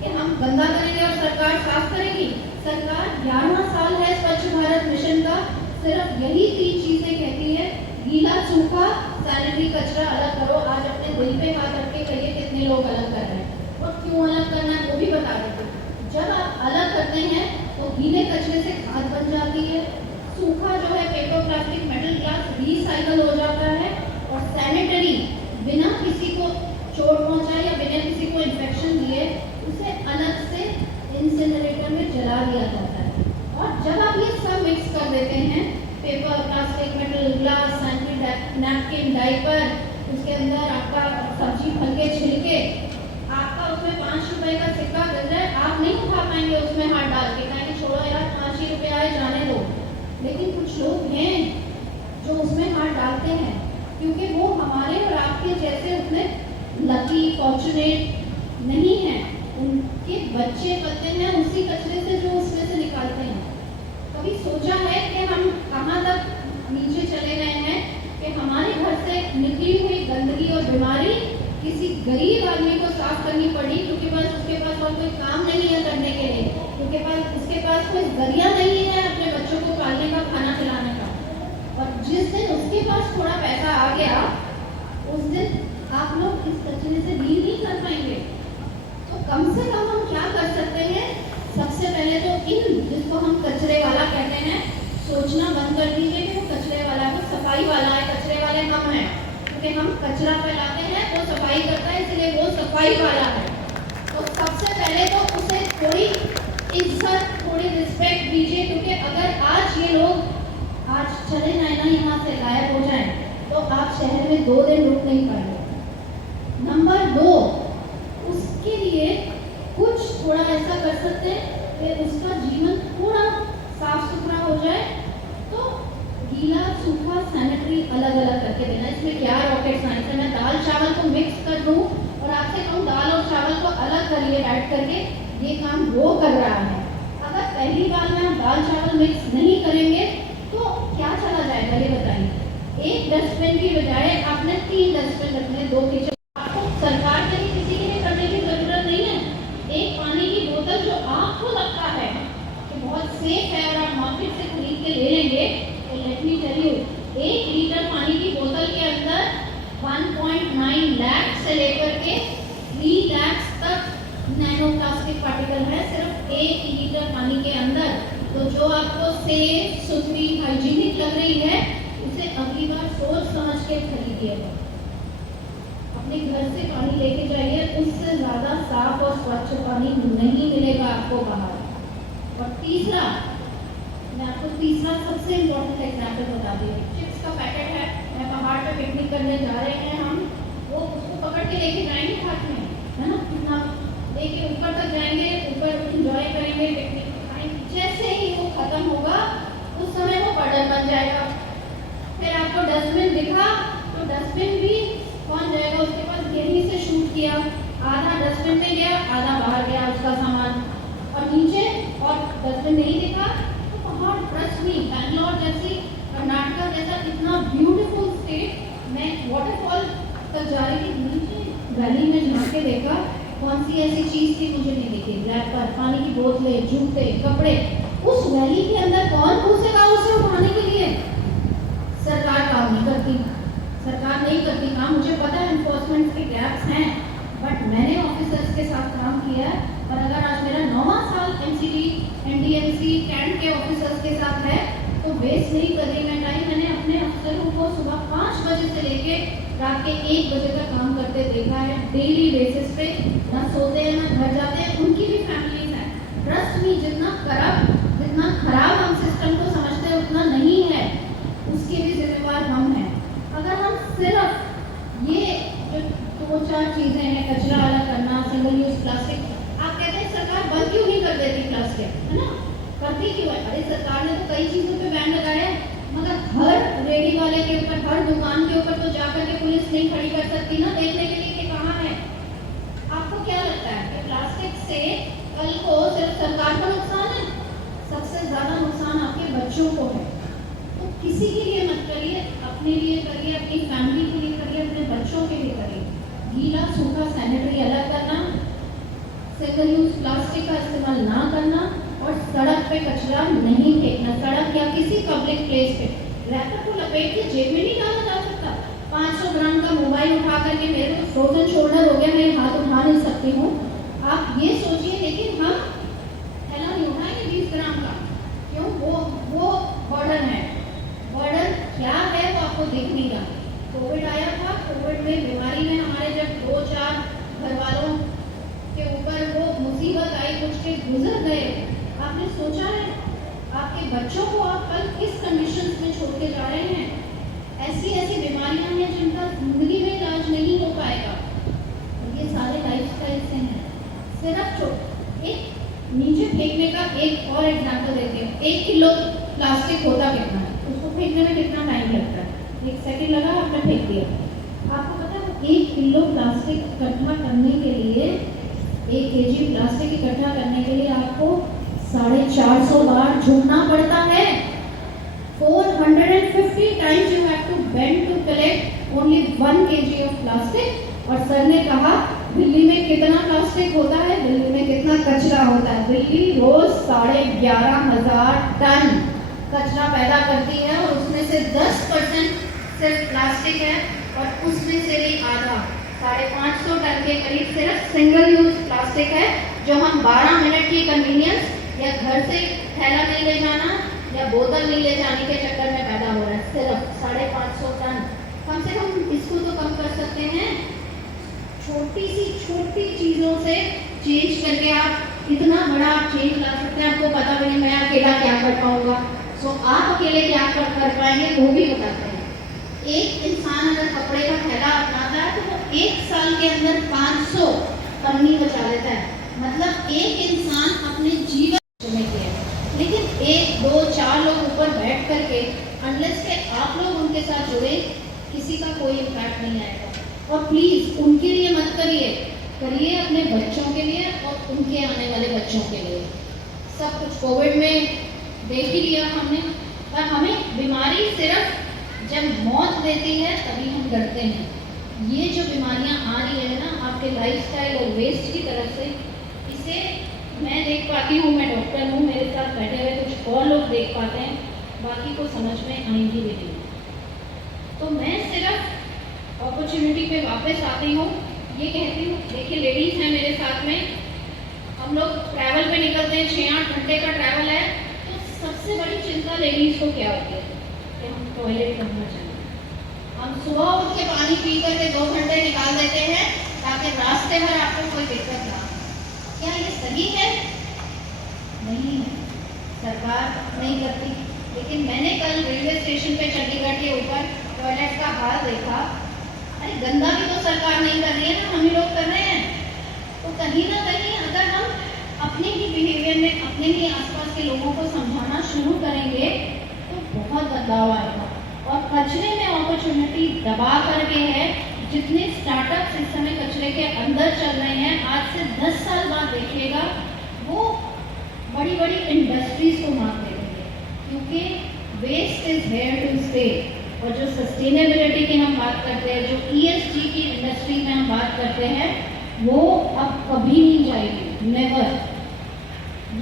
कि हम गंदा करेंगे और सरकार साफ करेगी? सरकार 11वां साल है स्वच्छ भारत मिशन का, सिर्फ यही 3 चीजें कहती है, गीला सूखा सैनिटरी कचरा अलग करो। आज अपने दिल पे हाथ रख के कहिए कितने लोग अलग कर रहे हैं और क्यों अलग करना है वो भी बता देते। जब आप अलग करते हैं तो गीले कचरे से खाद बन जाती है, सूखा जो है paper, plastic, metal, glass recycle हो जाता है और सैनिटरी बिना किसी को चोट पहुंचाए या बिना किसी को इन्फेक्शन दिए उसे अलग से इंसिनरेटर में जला दिया जाता है। और जब आप ये सब मिक्स कर देते हैं, paper, plastic, metal, glass, sanitary napkin, diaper, उसके अंदर आपका सब्जी फल के छिलके, आपका उसमें 5 रुपए का सिक्का गिर जाए, आप नहीं उठा पाएंगे उसमें हाथ डाल के, कहेंगे छोड़ो यार 5 ही रुपए आए जाने दो। लेकिन कुछ लोग हैं जो उसमें हाथ डालते हैं क्योंकि वो हमारे और आपके जैसे उतने लकी फॉर्चुनेट नहीं हैं, उनके बच्चे पलते हैं उसी कचरे से जो उसमें से निकालते हैं। कभी सोचा है कि हम कहाँ तक नीचे चले गए हैं कि हमारे घर से निकली हुई गंदगी और बीमारी किसी गरीब आदमी को साफ करनी पड़ी क्योंकि बस उसके पास और कोई काम नहीं है करने के लिए, क्योंकि उसके पास कोई जरिया नहीं है अपने बच्चों को पालने का, खाना खिलाने का। और जिस दिन उसके पास थोड़ा पैसा आ गया उस दिन आप लोग इस कचरे से डील नहीं कर पाएंगे। तो कम से कम हम क्या कर सकते हैं? सबसे पहले तो इन जिसको हम कचरे वाला कहते हैं सोचना बंद कर दीजिए कि वो कचरे वाला है, सफाई वाला है। कचरे वाले हम हैं क्योंकि हम कचरा फैलाते हैं, वो सफाई करता है इसलिए वो सफाई वाला है। तो सबसे पहले तो उसे थोड़ी इज्जत, थोड़ी रिस्पेक्ट दीजिए, क्योंकि अगर आज ये लोग आज चले जाए ना, यहाँ से गायब हो जाए, तो आप शहर में 2 दिन रुक नहीं पाएंगे। नंबर 2, उसके लिए कुछ थोड़ा ऐसा कर सकते हैं कि उसका जीवन थोड़ा साफ सुथरा हो जाए। तो गीला सूखा सैनिटरी अलग अलग करके देना, इसमें क्या रॉकेट साइंस है? मैं दाल चावल को मिक्स कर दूं और आपसे कहूँ दाल और चावल को अलग करिए बैठ करके, ये काम वो कर रहा है। अगर पहली बार में हम दाल चावल मिक्स नहीं करेंगे तो क्या चला जाएगा ये बताइए? एक डस्टबिन की बजाय आपने 3 डस्टबिन रखने, 2 किचन। आपको सरकार के लिए किसी के लिए करने की जरूरत नहीं है। एक पानी की बोतल जो आपको लगता है कि बहुत सेफ है और आप मार्केट से खरीद के ले लेंगे, तो let me tell you, 1 litre पानी की बोतल के अंदर 1.9 लाख से लेकर के 3 लाख तक नैनो प्लास्टिक पार्टिकल है सिर्फ 1 लीटर पानी के अंदर। तो जो आपको सेफ, सुथरी, हाइजीनिक लग रही है उसे अगली बार सोच समझ के खरीदिएगा। अपने घर से पानी लेके जाइए, उससे ज़्यादा साफ और स्वच्छ पानी नहीं मिलेगा आपको बाहर। और तीसरा, मैं आपको तीसरा सबसे इम्पोर्टेंट एग्जाम्पल बता दी। चिप्स का पैकेट है, मैं पहाड़ पे पिकनिक करने जा रहे हैं हम, वो उसको पकड़ के लेके जाएंगे हाथ में, है ना, कितना लेके ऊपर तक जाएंगे, ऊपर इंजॉय करेंगे, पिकनिक खाएंगे। जैसे ही वो खत्म होगा उस समय वो बर्डन बन जाएगा। फिर आपको डस्टबिन दिखा तो डस्टबिन भी कौन जाएगा उसके पास? यहीं से शूट किया, आधा डस्टबिन में गया, आधा बाहर गया उसका सामान, और नीचे और डस्टबिन नहीं दिखा तो पहाड़, ट्रस्ट मी, बैंगलोर जैसी, कर्नाटका जैसा इतना ब्यूटीफुल स्टेट, मैं वाटरफॉल तक जा रही थी, नीचे वैली में झाँक के देखा, कौन सी ऐसी चीज थी मुझे नहीं दिखी, ब्लैक पर पानी की बोतलें, जूते, कपड़े। उस वैली के अंदर कौन घुसेगा उसे उठाने के लिए? सरकार काम नहीं करती, सरकार नहीं करती काम। मुझे पता है एनफोर्समेंट के गैप्स हैं, बट मैंने ऑफिसर्स के साथ काम किया है। और अगर आज मेरा 9वां साल एमसीडी, एनडीएमसी, कैंट के ऑफिसर्स के साथ है तो वेस्ट नहीं कर रही मैं टाइम। मैंने अपने अफसरों को सुबह 5 बजे से लेके रात के 1 बजे तक काम करते देखा है, डेली बेसिस पे, ना सोते हैं ना घर जाते हैं, उनकी भी फैमिलीज हैं। ट्रस्ट मी, जितना खराब हम सिस्टम को समझते हैं उतना नहीं है, उसके भी जिम्मेवार हम हैं। अगर हम सिर्फ ये जो 2-4 चीजें हैं, कचरा अलग करना, सिंगल यूज प्लास्टिक, आप कहते हैं सरकार बंद क्यों नहीं कर देती प्लास्टिक, है ना, करती क्यों है? अरे सरकार ने तो कई चीजों पे बैन लगाया है, मगर हर रेडी वाले के ऊपर, हर दुकान के ऊपर तो जाकर के पुलिस नहीं खड़ी कर सकती ना देखने के लिए कि कहाँ है। आपको क्या लगता है कि प्लास्टिक से कल को सिर्फ सरकार को नुकसान है? सबसे ज्यादा नुकसान आपके बच्चों को है। तो किसी के लिए मत करिए, अपने लिए करिए, अपनी फैमिली के लिए करिए, अपने बच्चों के लिए करिए। गीला सूखा सैनिटरी अलग करना, सिंगल यूज प्लास्टिक का इस्तेमाल ना करना और सड़क पे कचरा नहीं फेंकना। सड़क या किसी पब्लिक प्लेस पे रैपर को लपेट के जेब में नहीं डाला जा सकता। 500 ग्राम का मोबाइल उठा करके, मेरे को फ्रोजन शोल्डर हो गया, मैं हाथ उठा नहीं सकती हूँ, आप ये सोचिए। लेकिन हम थैला नहीं उठाएंगे 20 ग्राम का, क्यों? वो बर्डन है। बर्डन क्या है वो आपको दिख नहीं रहा। कोविड आया था, कोविड में बीमारी में हमारे जब 2-4 घर वालों के ऊपर वो मुसीबत आई, कुछ के गुजर गए, आपने सोचा है आपके बच्चों को आप कल किस कंडीशंस में छोड़ के जा रहे हैं? ऐसी ऐसी बीमारियां हैं जिनका जिंदगी में इलाज नहीं हो पाएगा। ये सारे लाइफस्टाइल से हैं। सिर्फ एक नीचे फेंकने का एक और एग्जाम्पल देते हैं। 1 किलो प्लास्टिक होता कितना है? उसको फेंकने में कितना टाइम लगता है? 1 सेकेंड लगा, आपने फेंक दिया। आपको पता है 1 किलो प्लास्टिक इकट्ठा करने के लिए, 1 केजी प्लास्टिक इकट्ठा करने के लिए आपको 450 बार झुकना पड़ता है। 450 times you have to bend to collect only 1 KG of plastic. और सर ने कहा दिल्ली में कितना प्लास्टिक होता है, दिल्ली में कितना कचरा होता है। दिल्ली रोज 11,500 टन कचरा पैदा करती है और उसमें से 10% सिर्फ प्लास्टिक है और उसमें से भी आधा 550 टन के करीब सिर्फ सिंगल यूज प्लास्टिक है, जो हम 12 मिनट की कन्वीनियंस या घर से थैला नहीं ले जाना या बोतल नहीं ले जाने के चक्कर में पैदा हो रहा है। सिर्फ 550 टन। कम से कम इसको तो कम कर सकते हैं। छोटी चीजों से चेंज करके आप इतना बड़ा चेंज ला सकते हैं। आपको पता भी नहीं मैं अकेला क्या कर पाऊंगा, सो आप अकेले क्या कर पाएंगे वो भी बताते हैं। एक इंसान अगर कपड़े का थैला अपनाता है तो वो 1 साल के अंदर 500 पन्नी बचा लेता है। मतलब एक इंसान अपने जीवन में किया है। लेकिन 1, 2, 4 लोग ऊपर बैठ करके अनलेस के आप लोग उनके साथ जुड़े, किसी का कोई इम्पैक्ट नहीं आएगा। और प्लीज उनके लिए मत करिए अपने बच्चों के लिए और उनके आने वाले बच्चों के लिए। सब कुछ कोविड में देख ही लिया हमने। पर हमें बीमारी सिर्फ जब मौत देती है तभी हम डरते हैं। ये जो बीमारियां आ रही है ना आपके लाइफस्टाइल और वेस्ट की तरफ से, इसे मैं देख पाती हूँ, मैं डॉक्टर हूँ, मेरे साथ बैठे हुए कुछ और लोग देख पाते हैं, बाकी को समझ में आएंगी भी नहीं। तो मैं सिर्फ अपॉर्चुनिटी पे वापस आती हूँ, ये कहती हूँ, देखिए लेडीज हैं मेरे साथ में, हम लोग ट्रैवल पे निकलते हैं, 6-8 घंटे का ट्रैवल है, तो सबसे बड़ी चिंता लेडीज को क्या होती है कि हम टॉयलेट करना चाहिए। हम सुबह उठ के पानी पी करके 2 घंटे निकाल देते हैं ताकि रास्ते भर आपको कोई दिक्कत ना हो। क्या ये सही है? नहीं है, सरकार नहीं करती। लेकिन मैंने कल रेलवे स्टेशन पे चंडीगढ़ के ऊपर टॉयलेट का हाल देखा। अरे गंदा भी तो सरकार नहीं कर रही है ना, हम ही लोग कर रहे हैं। तो कहीं ना कहीं अगर हम अपने ही बिहेवियर में अपने ही आसपास के लोगों को समझाना शुरू करेंगे तो बहुत बदलाव आएगा। और कचरे में अपॉर्चुनिटी दबा करके है। जितने स्टार्टअप्स इस समय कचरे के अंदर चल रहे हैं, आज से 10 साल बाद देखिएगा वो बड़ी बड़ी इंडस्ट्रीज को मार देंगे, क्योंकि waste is here to stay. और जो सस्टेनेबिलिटी की हम बात करते हैं, जो ESG की इंडस्ट्री में हम बात करते हैं, वो अब कभी नहीं जाएगी, नेवर।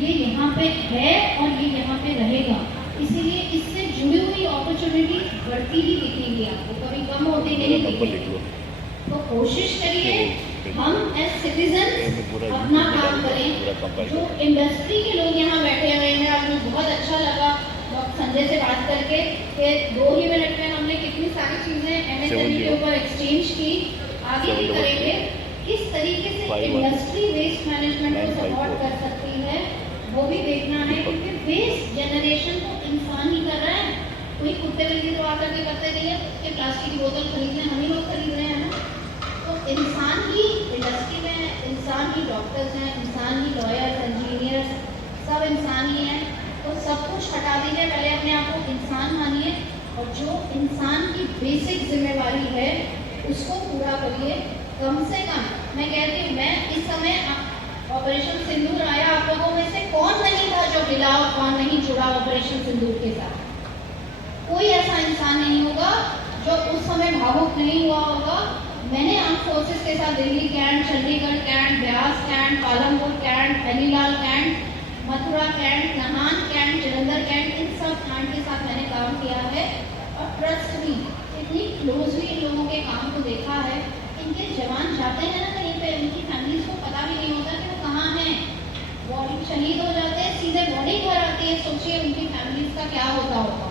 ये यहाँ पे है और ये यहाँ पे रहेगा। इसीलिए इससे जुड़ी हुई अपॉर्चुनिटी बढ़ती ही दिखेंगी आपको, कभी कम होती नहीं दिखेगी। तो कोशिश करिए हम एज सिटीजन अपना काम करें। जो इंडस्ट्री के लोग यहाँ बैठे हुए हैं, और मुझे बहुत अच्छा लगा डॉक्टर संजय से बात करके कि 2 ही मिनट में हमने कितनी सारी चीज़ें MSME के ऊपर एक्सचेंज की। आगे भी करेंगे। किस तरीके से इंडस्ट्री वेस्ट मैनेजमेंट को सपोर्ट कर सकती है वो भी देखना है, क्योंकि वेस्ट जनरेशन तो इंसान ही कर रहा है। कोई कुत्ते बिल्ली तो आकर के करते नहीं है कि प्लास्टिक की बोतल खरीदने हम ही लोग खरीद रहे हैं ना। तो इंसान ही इंडस्ट्री में है, इंसान ही डॉक्टर्स हैं, इंसान ही लॉयर्स, इंजीनियर्स, सब इंसान ही हैं। तो सब कुछ हटा दीजिए, पहले अपने आप को इंसान मानिए और जो इंसान की बेसिक जिम्मेवारी है उसको पूरा करिए। कम से कम मैं कहती हूँ, मैं इस समय ऑपरेशन सिंदूर आया, आप लोगों में से कौन नहीं था जो मिला और कौन नहीं जुड़ा ऑपरेशन सिंदूर के साथ? कोई ऐसा इंसान नहीं होगा जो उस समय भावुक नहीं हुआ होगा। मैंने आर्म फोर्सेस के साथ Delhi cantt, Chandigarh cantt, Beas cantt, Palampur cantt, Alhilal cantt, Mathura cantt, Nahan cantt, Jalandhar cantt, इन सब कैंट के साथ मैंने काम किया है। और ट्रस्ट मी, इतनी क्लोजली इन लोगों के काम को देखा है। इनके जवान जाते हैं ना कहीं पे, उनकी फैमिलीज को पता भी नहीं होता कि वो कहाँ हैं। बॉडी शहीद हो जाते हैं, सीधे बॉडी घर आती है। सोचिए उनकी फैमिलीज का क्या होता होगा।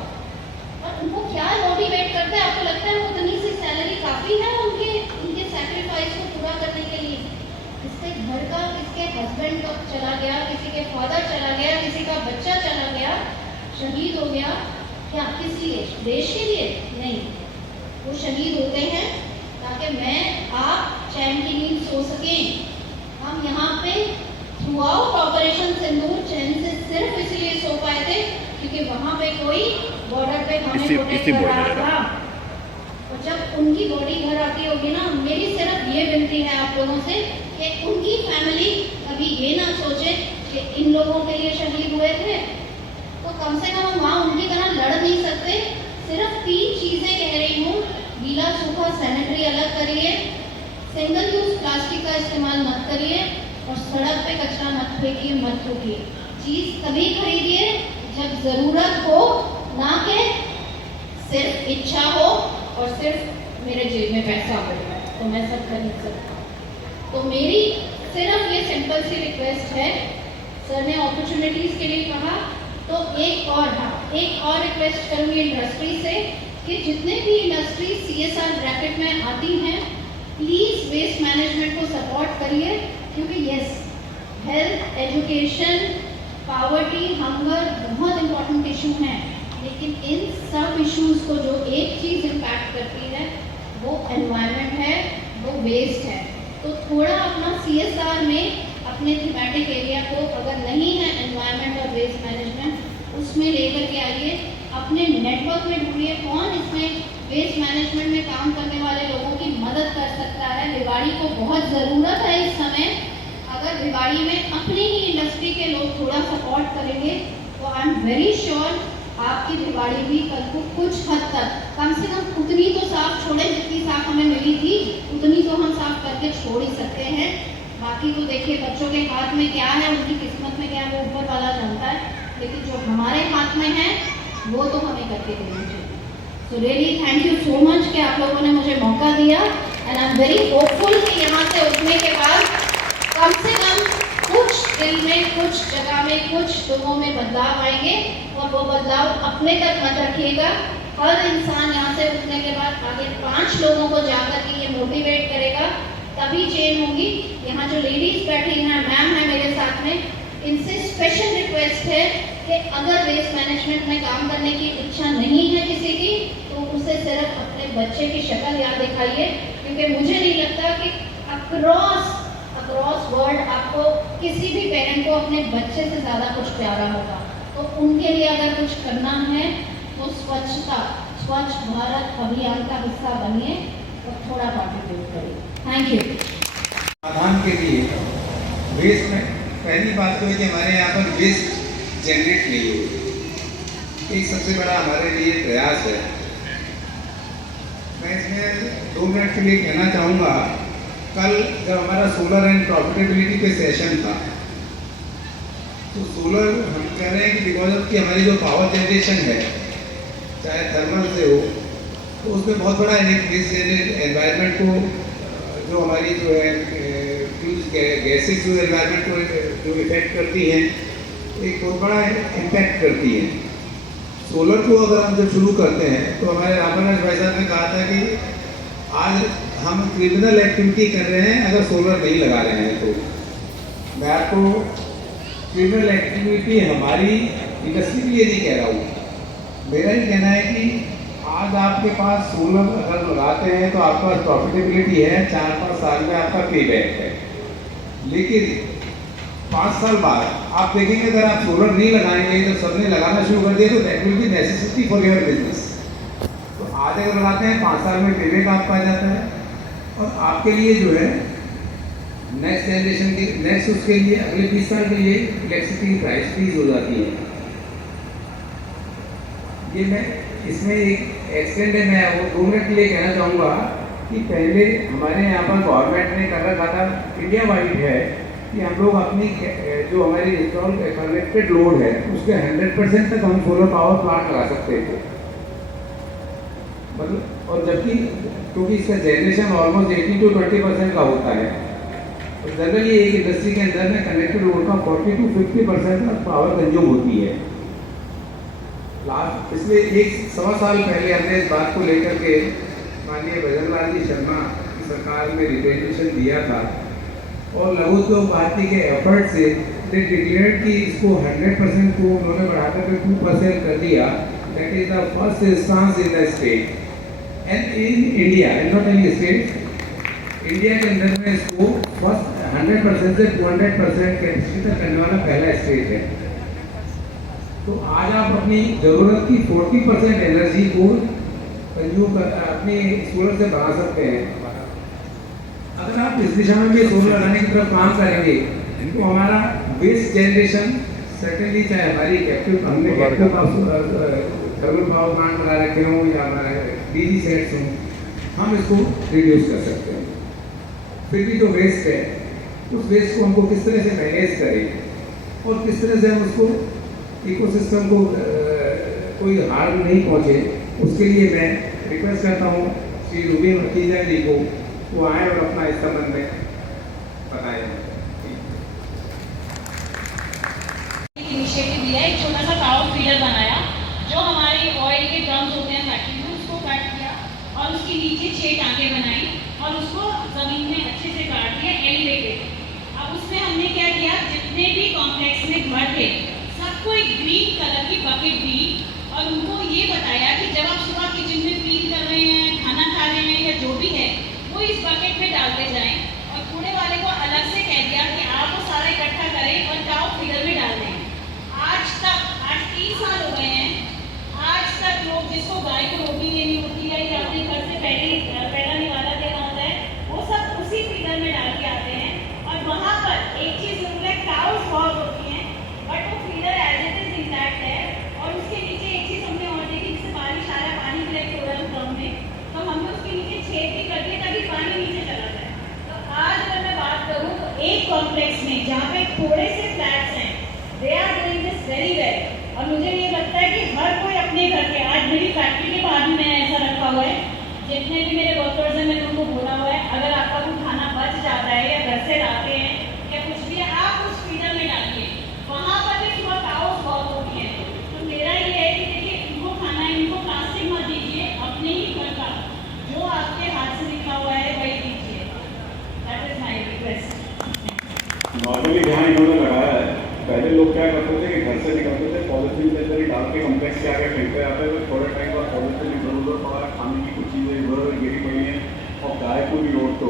और उनको क्या मोटिवेट करते हैं? आपको लगता है वो उतनी सी सैलरी काफ़ी है उनके सैक्रिफाइस को पूरा करने के लिए? इसके घर का, किसके हस्बैंड का चला गया, किसी के फादर चला गया, किसी का बच्चा चला गया, शहीद हो गया, क्या किस लिए? देश के लिए नहीं। वो शहीद होते हैं ताकि मैं आप चैन की नींद सो सकें। हम यहाँ पे थ्रू आउट ऑपरेशन सिंदूर चैन से सिर्फ इसलिए सो पाए थे क्योंकि वहाँ पे कोई बॉर्डर पे हमें प्रोटेक्ट कर रहा था। और जब उनकी बॉडी घर आती होगी ना, मेरी सिर्फ ये विनती है आप लोगों से कि उनकी फैमिली कभी ये ना सोचे कि इन लोगों के लिए शहीद हुए थे तो कम से कम वहाँ उनकी तरह लड़ नहीं सकते। सिर्फ 3 चीज़ें कह रही हूँ, गीला सूखा सैनिटरी अलग करिए, सिंगल यूज प्लास्टिक का इस्तेमाल मत करिए और सड़क पे कचरा मत फेंकिए, मत थूकिए। चीज़ तभी खरीदिए जब ज़रूरत हो, ना कि सिर्फ इच्छा हो और सिर्फ मेरे जेब में पैसा हो तो मैं सब खरीद सकता हूँ। तो मेरी सिर्फ ये सिंपल सी रिक्वेस्ट है। सर ने अपॉर्चुनिटीज़ के लिए कहा तो एक और रिक्वेस्ट करूँगी इंडस्ट्री से कि जितने भी इंडस्ट्री CSR ब्रैकेट में आती हैं, प्लीज़ वेस्ट मैनेजमेंट को सपोर्ट करिए क्योंकि yes, health, education, poverty, hunger बहुत इंपॉर्टेंट इशू हैं, लेकिन इन सब इश्यूज़ को जो एक चीज़ इम्पैक्ट करती है वो एनवायरनमेंट है, वो वेस्ट है। तो थोड़ा अपना CSR में अपने थीमेटिक एरिया को, अगर नहीं है एनवायरनमेंट और वेस्ट मैनेजमेंट, उसमें लेकर के आइए। अपने नेटवर्क में ढूंढिए कौन इसमें वेस्ट मैनेजमेंट में काम करने वाले लोगों की मदद कर सकता है। भिवाड़ी को बहुत ज़रूरत है इस समय। अगर भिवाड़ी में अपनी ही इंडस्ट्री के लोग थोड़ा सपोर्ट करेंगे तो आई एम वेरी श्योर आपकी भिवाड़ी भी कल को कुछ हद तक, कम से कम उतनी तो साफ छोड़े जितनी साफ हमें मिली थी, उतनी तो हम साफ करके छोड़ ही सकते हैं। बाकी तो देखिए बच्चों के हाथ में क्या है, उनकी किस्मत में क्या है, वो ऊपर वाला जानता है, लेकिन जो हमारे हाथ में है वो तो हमें करके देना चाहिए। So really thank you so much कि आप लोगों ने मुझे मौका दिया and I am very hopeful कि यहाँ से उठने के बाद कम से कम कुछ दिल में, कुछ जगह में, कुछ लोगों में बदलाव आएंगे और वो बदलाव अपने तक मत रखिएगा। हर इंसान यहाँ से उठने के बाद आगे 5 लोगों को जाकर के ये मोटिवेट करेगा, तभी चेंज होगी। यहाँ जो लेडीज बैठी हैं, मैम है मेरे साथ में, इनसे स्पेशल रिक्वेस्ट है कि अगर वेस्ट मैनेजमेंट में काम करने की इच्छा नहीं है किसी की तो उसे सिर्फ अपने बच्चे की शक्ल याद दिखाइए, क्योंकि मुझे नहीं लगता कि अक्रॉस वर्ल्ड आपको किसी भी पेरेंट को अपने बच्चे से ज़्यादा कुछ प्यारा होगा। तो उनके लिए अगर कुछ करना है तो स्वच्छ भारत अभियान का हिस्सा बनिए और थोड़ा पार्टिसिपेट करिए। Thank you. समाधान के लिए वेस्ट में पहली बात तो है कि हमारे यहाँ पर वेस्ट जनरेट नहीं हो, एक सबसे बड़ा हमारे लिए प्रयास है। मैं इसमें 2 मिनट के लिए कहना चाहूँगा, कल जब हमारा सोलर एंड प्रॉफिटेबिलिटी पे सेशन था तो सोलर हम कह रहे हैं कि बिकॉज ऑफ कि हमारी जो पावर जनरेशन है चाहे थर्मल से हो तो उसमें बहुत बड़ा एनवायरनमेंट को जो हमारी जो है गैसेज जो एनवायरनमेंट को जो इफेक्ट करती हैं एक बहुत बड़ा इम्पैक्ट करती है। सोलर को अगर हम जब शुरू करते हैं तो हमारे रामानंद भाई साहब ने कहा था कि आज हम क्रिमिनल एक्टिविटी कर रहे हैं अगर सोलर नहीं लगा रहे हैं। तो मैं आपको क्रिमिनल एक्टिविटी हमारी इंडस्ट्री के लिए नहीं कह रहा हूँ, मेरा ही कहना है कि आज आपके पास सोलर अगर लगाते हैं तो आपके पास प्रॉफिटेबिलिटी है, 4-5 साल में आपका पे बैक है, लेकिन 5 साल बाद आप देखेंगे अगर आप सोलर नहीं लगाएंगे तो सबने लगाना शुरू कर दिया तो that will be necessity for your business. तो आज अगर लगाते हैं 5 साल में पे बैक आपका आ जाता है और आपके लिए जो है नेक्स्ट जनरेशन के नेक्स्ट उसके लिए अगले 20 साल के लिए इलेक्ट्रिसिटी की प्राइस फ्रीज हो जाती है। ये मैं इसमें एक एक्सटेंड है, मैं वो 2 मिनट के लिए कहना चाहूँगा कि पहले हमारे यहाँ पर गवर्नमेंट ने कर रखा था, इंडिया वाइड है, कि हम लोग अपनी जो हमारी इंस्टॉल कनेक्टेड लोड है उसके 100% तक हम सोलर पावर प्लांट लगा सकते थे। मतलब और जबकि क्योंकि इसका जनरेशन ऑलमोस्ट 80 to 20% का होता है, तो जनरली एक इंडस्ट्री के अंदर में कनेक्टेड लोड का 40 to 50% तक पावर कंज्यूम होती है। इसलिए 1-1.25 साल पहले हमने इस बात को लेकर के माननीय भजनलाल जी शर्मा की सरकार में रिप्रेजेंटेशन दिया था, और लघु उद्योग भारती के एफर्ट से दे डिक्लेयर्ड कि इसको 100% को उन्होंने बढ़ाकर के 2% कर दिया। That is the first instance in the state and in India and not any state. India के अंदर में इसको फर्स्ट 100% से 200% कैपेसिटी तक करने वाला पहला स्टेट है। तो आज आप अपनी ज़रूरत की 40% एनर्जी को कंज्यूम अपने सोलर से बना सकते हैं। अगर आप इस दिशा में भी सोलर लगाने की तरफ काम करेंगे तो हमारा वेस्ट जनरेशन सर्टेनली, चाहे हमारी कैप्टिव हमने कैप्टिव थर्मल पावर प्लांट लगा रखे हों या हमारे डीजी सेट्स हों, हम इसको रिड्यूस कर सकते हैं। फिर भी जो वेस्ट है उस वेस्ट को हमको किस तरह से मैनेज करें और किस तरह से हम उसको इकोसिस्टम को कोई हार्म नहीं पहुंचे, उसके लिए मैं रिक्वेस्ट करता हूँ श्री रूबी मखीजा जी को वो आए और अपना इस संबंध में बताएं। इनिशिएटिव लिया, एक छोटा सा पावर फीडर बनाया जो हमारे ऑयल के ड्रम्स होते हैं फैक्ट्री में, उसको कट किया और उसके नीचे 6 टांके बनाई और उसको जमीन में अच्छे से काट दिया, एलिवेटेड। अब उसमें हमने क्या किया, जितने भी कॉम्प्लेक्स में घर थे सबको एक ग्रीन कलर की बकेट दी और उनको ये बताया कि जब आप सुबह किचन में फील कर रहे हैं, खाना खा रहे हैं या जो भी है, वो इस बकेट में डालते जाएं। और कूड़े वाले को अलग से कह दिया कि आप वो सारा इकट्ठा करें और जाओ फीडर में डाल दें। आज 3 साल हो गए हैं, आज तक लोग जिसको गाय को रोटी देनी होती है या अपने घर से पहला निवाला देना होता है, वो सब उसी फीडर में डाल के आते हैं। और वहाँ पर एक चीज़ जरूर है, काउस बहुत होती हैं बट वो feeder as it is intact है। और उसके नीचे एक चीज़ हमने और देखी, जिससे सारा पानी कलेक्ट हो रहा है ड्रम में, तो हमने उसके नीचे छेद भी कर दिए ताकि पानी नीचे चला जाए। तो आज अगर मैं बात करूँ तो एक कॉम्प्लेक्स में जहाँ पे थोड़े से फ्लैट्स हैं, they are doing this very well. और मुझे ये लगता है कि हर कोई अपने घर के, आज मेरी फैक्ट्री के बाहर भी मैंने ऐसा रखा हुआ है, जितने भी मेरे वर्कर्स हैं मैंने उनको बोला हुआ है, अगर आपका कोई खाना बच जाता है या घर से लाते हैं या कुछ भी है, आप उस फीडर में डालिए। वहाँ पर भी सुबह काउस बहुत होती है। तो मेरा ये है कि देखिए, इनको खाना है, इनको प्लास्टिक मत दीजिए, अपने ही घर का जो आपके हाथ से लिखा हुआ है वही दीजिए। That is my request. Normally ध्यान इन्होंने लगाया है, पहले लोग क्या करते थे कि घर से निकलते थे, पॉलिथीन के अंदर ही डाल के कॉम्प्लेक्स के आगे फेंकते आते थे, थोड़े टाइम बाद पॉलिथीन इधर उधर पड़ा, खाने की कुछ चीज़ें इधर उधर गिरी पड़ी हैं और गाय को भी रोड तो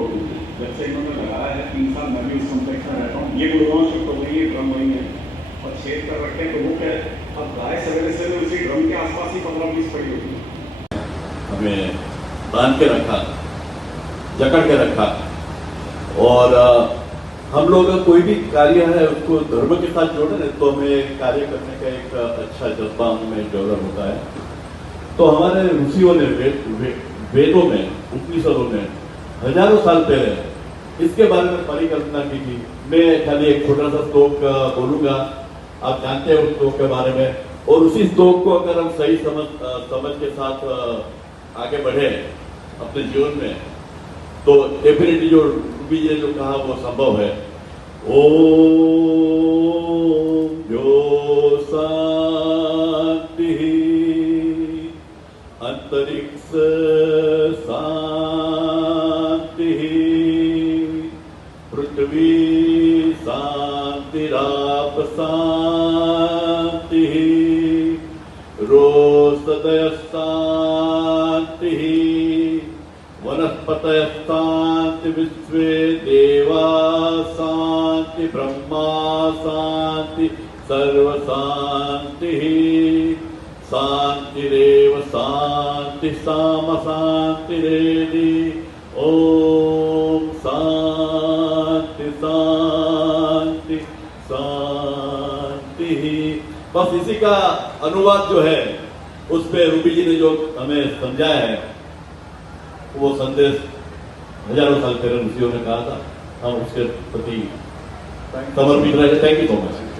जब से इन्होंने लगाया है, 3 साल मैं भी उस कॉम्प्लेक्स में रहता हूँ, ये गुड़गांव शिफ्ट हो गई है, ड्रम वही है और छेद कर रखे हैं, तो वो क्या अब गाय सवेरे से उसी ड्रम के आसपास ही 15-20 पड़ी होती है। हमें बांध के रखा, जकड़ के रखा, और हम लोग कोई भी कार्य है उसको धर्म के साथ जोड़े ना, तो हमें कार्य करने का एक अच्छा जज्बा हमें डेवलप होता है। तो हमारे ऋषियों ने वेदों में, उपनिषदों में हजारों साल पहले इसके बारे में परिकल्पना की थी। मैं खाली एक छोटा सा श्लोक बोलूंगा, आप जानते हैं उस श्लोक के बारे में, और उसी श्लोक को अगर हम सही समझ के साथ आगे बढ़े अपने जीवन में, तो डेफिनेटली जो रूबी जी ने जो कहा वो संभव है। ओम जो शांति अंतरिक्ष शांति पृथ्वी शांतिराप शांति रोषदय शांति वनस्पतय शांति विश्वे देवा शांति ब्रह्मा शांति सर्व शांति शांतिरेव शांति साम शांतिरेधि। ओम शांति शांति शांति। बस इसी का अनुवाद जो है उस पे रूबी जी ने जो हमें समझाया है, वो संदेश हजारों साल पहले ऋषियों ने कहा था, हम उसके प्रति समर्पित रहे। Thank you so much.